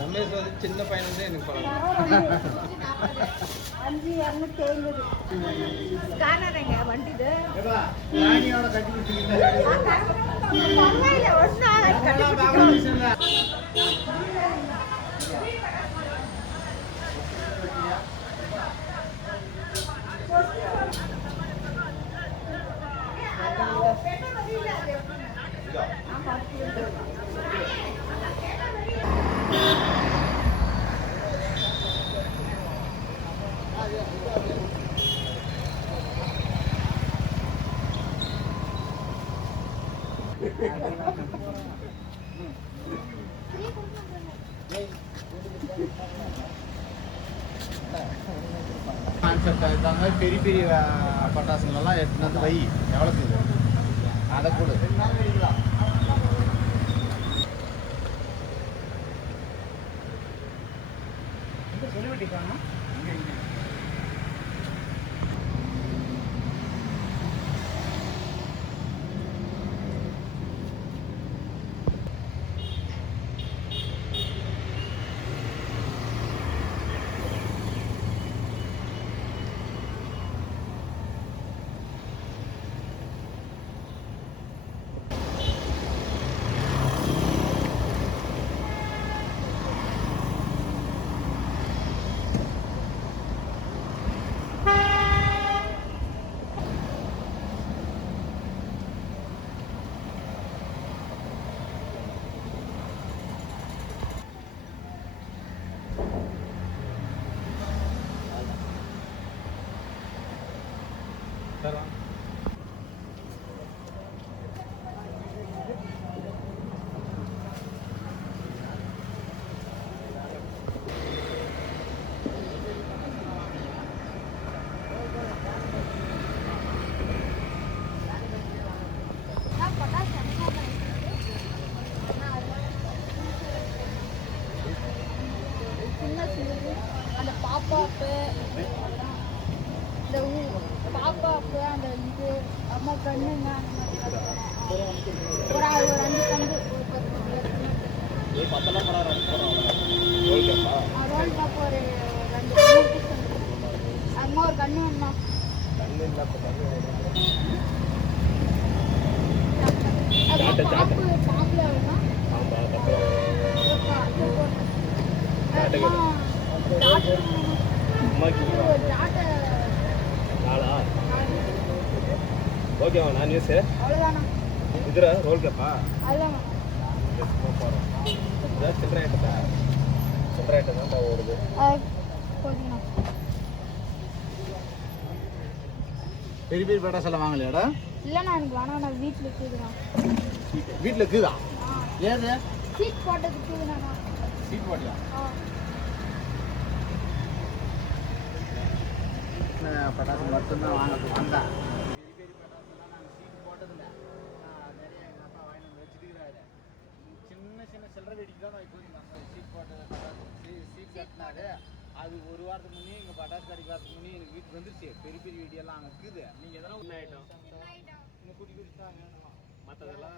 ரமேஷ் வந்து சின்ன பையன் வந்து எனக்கு பழக்கம். 5250 ஸ்கேனருங்க வண்டிது. ராணியோட கட்டி விட்டீங்க. பரவாயில்ல ஒண்ணா கட்டி கான்செப்ட் இருக்காங்க. பெரிய பெரிய பட்டாசுங்களெல்லாம் எடுத்துன்னு வந்து வை. எவ்வளோக்கு அதை கொடு. சொல்லிவிட்டிருக்காங்க. அந்த பாப்பாப்பு இந்த பாப்பாப்பு அந்த இது அம்மா கண்ணுங்க அந்த மாதிரி ஒரு 5 கண்டு ஒரு 10 ரோல் பாப்பா ஒரு 2 அம்மா ஒரு கண்ணு வேணுமா பாப்புல வேணுமா ஓகேவா நான் நியூஸ் அவ்வளோதானா இதுரா ரோல் கேப்பா அவ்வளோதானா சில்லறை ஐட்டம் தான் ஓடுது. போதுங்கண்ணா பெரிய பெரிய பட்டாசு எல்லாம் வாங்கலையாடா? இல்லைண்ணா எனக்கு வேணாம் நான் வீட்டில் இருக்குதுண்ணா. வீட்டில் இருக்குதா? ஏது சீட் போட்டதுக்கு இருக்குதுண்ணா. சீட் போட்டியா? பட்டாசு மட்டும்தான் வாங்க வந்தேன். பெரிய பெரிய பட்டாசுலாம் நாங்கள் சீட் போட்டதில்ல. நிறைய எங்கள் அப்பா வாங்கி வச்சுருக்கிறாரு. சின்ன சின்ன சில்லறை வெடிக்கு தான் இப்போதைக்கு நாங்கள் சீட் போட்ட பட்டாசு சீட் கட்டினாரு. அது ஒரு வாரத்துக்கு முன்னே எங்கள் பட்டாசு கடைக்கு வரதுக்கு முன்னே எனக்கு வீட்டுக்கு வந்துருச்சு. பெரிய பெரிய வெடியெல்லாம் அங்கே இருக்குது. நீங்கள் எதனா ஒன்று ஐட்டம் இன்னும் குட்டி குட்டி தான் வேணுமா? மற்றதெல்லாம்